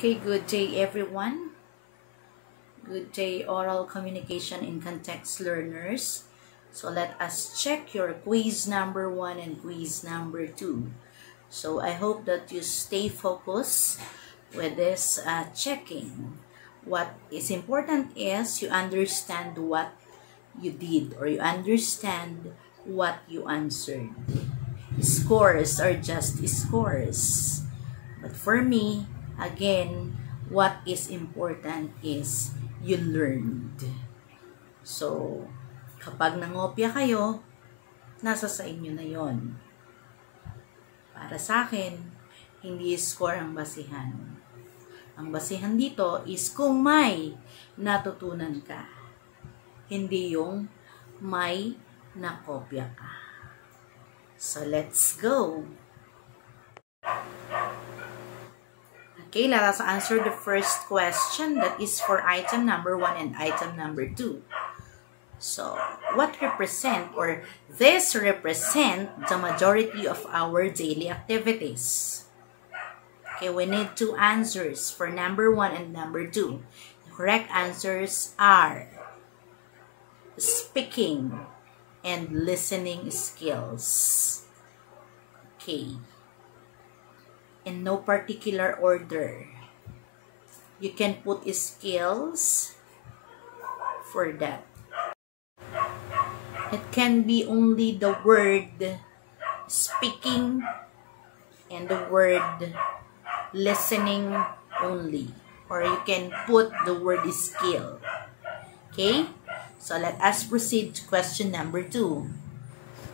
Okay, good day everyone. Good day oral communication in context learners. So let us check your quiz number 1 and quiz number 2. So I hope that you stay focused with this checking. What is important is you understand what you did or you understand what you answered. Scores are just scores. But for me, again, what is important is you learned. So, kapag nangopya kayo, nasa sa inyo na yon. Para sa akin, hindi score ang basihan. Ang basihan dito is kung may natutunan ka. Hindi yung may nakopya ka. So, let's go! Okay, let us answer the first question that is for item number 1 and item number 2. So, what represent or this represent the majority of our daily activities? Okay, we need two answers for number 1 and number 2. The correct answers are speaking and listening skills. Okay. In no particular order. You can put skills for that. It can be only the word speaking and the word listening only. Or you can put the word skill. Okay? So let us proceed to question number 2.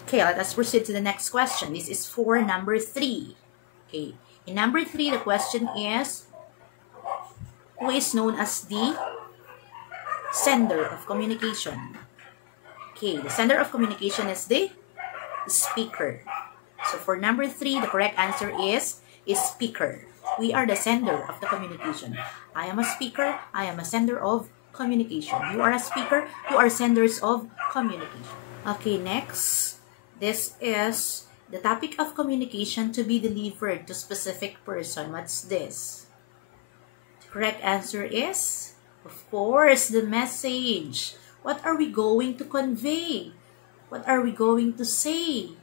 Okay, let us proceed to the next question. This is for number 3. Okay. In number 3, the question is, who is known as the sender of communication? Okay, the sender of communication is the speaker. So for number 3, the correct answer is speaker. We are the sender of the communication. I am a speaker. I am a sender of communication. You are a speaker. You are senders of communication. Okay, next. This is the topic of communication to be delivered to specific person. What's this? The correct answer is, of course, the message. What are we going to convey? What are we going to say?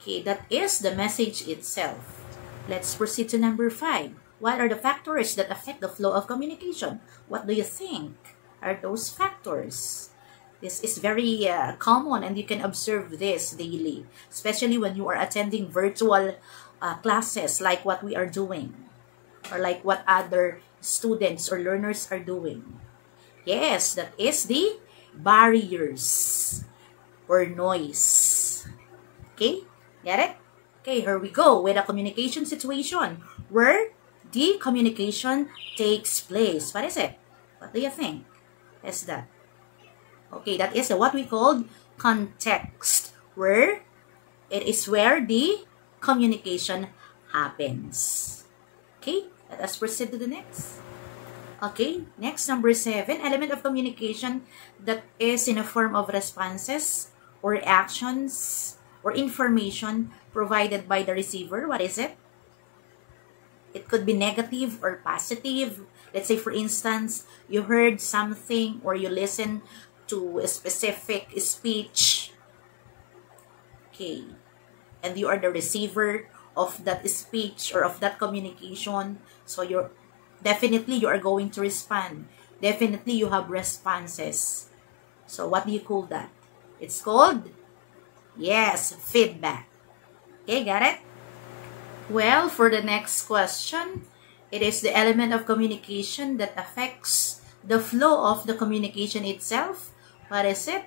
Okay, that is the message itself. Let's proceed to number 5. What are the factors that affect the flow of communication? What do you think are those factors? This is very common and you can observe this daily, especially when you are attending virtual classes like what we are doing or like what other students or learners are doing. Yes, that is the barriers or noise. Okay, get it? Okay, here we go with a communication situation where the communication takes place. What is it? What do you think? Is that? Okay, that is what we call context, where it is where the communication happens. Okay, let us proceed to the next. Okay, next, number 7, element of communication that is in a form of responses or reactions or information provided by the receiver. What is it? It could be negative or positive. Let's say, for instance, you heard something or you listen to a specific speech. Okay. And you are the receiver of that speech or of that communication. So you are going to respond. Definitely you have responses. So what do you call that? It's called, yes, feedback. Okay, got it? Well, for the next question, it is the element of communication that affects the flow of the communication itself. What is it?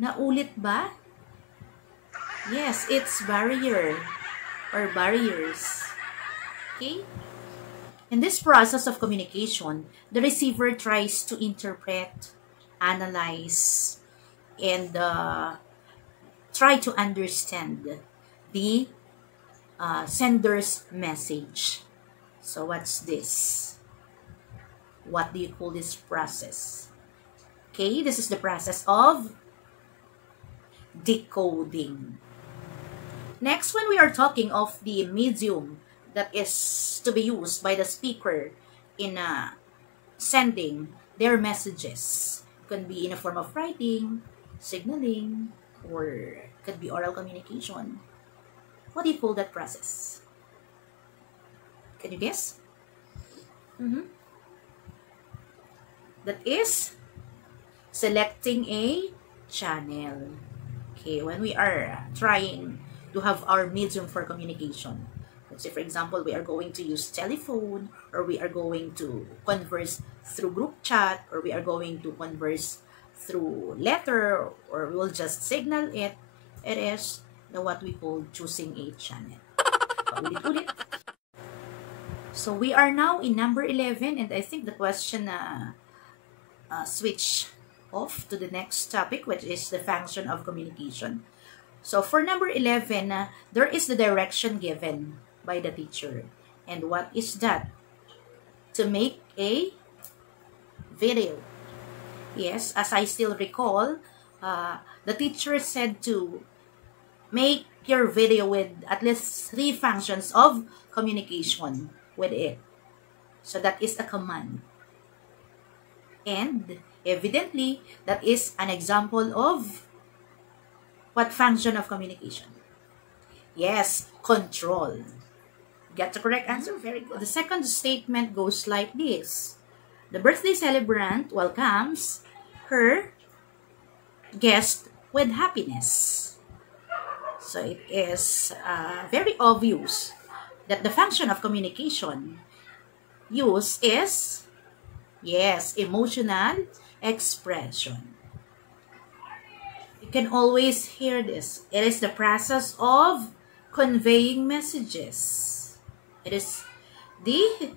Naulit ba? Yes, it's barrier or barriers. Okay? In this process of communication, the receiver tries to interpret, analyze, and try to understand the sender's message. So what's this? What do you call this process? Okay, this is the process of decoding. Next, when we are talking of the medium that is to be used by the speaker in sending their messages, it can be in a form of writing, signaling, or it could be oral communication. What do you call that process? Can you guess? That is selecting a channel. Okay, when we are trying to have our medium for communication. Let's say, for example, we are going to use telephone, or we are going to converse through group chat, or we are going to converse through letter, or we will just signal it. It is what we call choosing a channel. Paulit-ulit. So we are now in number 11, and I think the question switch off to the next topic, which is the function of communication. So for number 11, there is the direction given by the teacher. And what is that? To make a video. Yes, as I still recall, the teacher said to make your video with at least 3 functions of communication with it. So that is a command. And evidently, that is an example of what function of communication? Yes, control. Get the correct answer? Very good. The second statement goes like this. The birthday celebrant welcomes her guest with happiness. So it is very obvious that the function of communication use is, yes, emotional expression. You can always hear this. It is the process of conveying messages. It is the,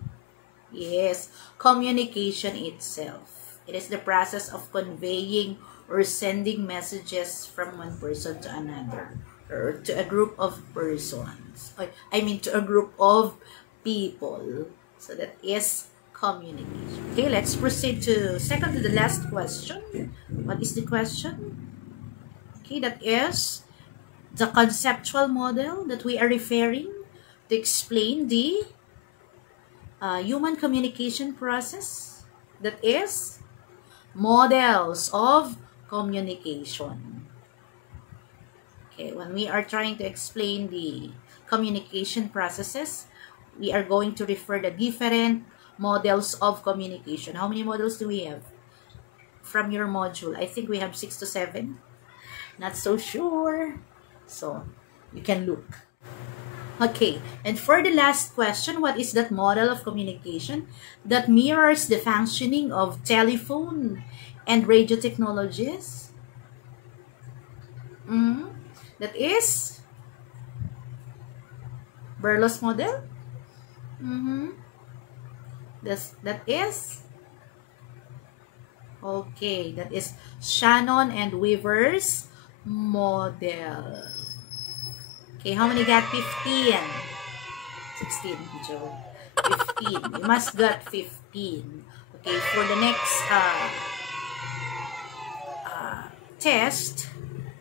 yes, communication itself. It is the process of conveying or sending messages from one person to another, or to a group of persons. I mean, to a group of people. So that is communication. Okay, let's proceed to second to the last question. What is the question? Okay, that is the conceptual model that we are referring to explain the human communication process. That is models of communication. Okay, when we are trying to explain the communication processes, we are going to refer the different models of communication. How many models do we have from your module? I think we have 6 to 7. Not so sure. So, you can look. Okay, and for the last question, what is that model of communication that mirrors the functioning of telephone and radio technologies? That is Berlo's model. That is, okay, that is Shannon and Weaver's model. Okay, how many got 15? 16, Joe. 15. You must got 15. Okay, for the next test,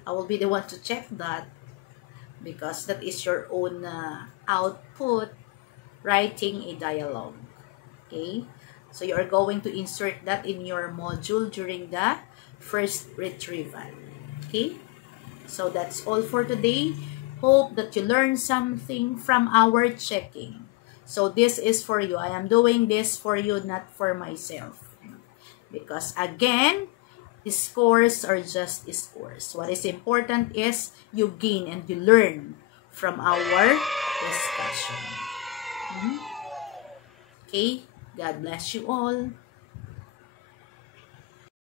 I will be the one to check that, because that is your own output, writing a dialogue. Okay, so you are going to insert that in your module during the first retrieval. Okay, so that's all for today. Hope that you learned something from our checking. So this is for you. I am doing this for you, not for myself. Because again, scores are just scores. What is important is you gain and you learn from our discussion. Okay, God bless you all.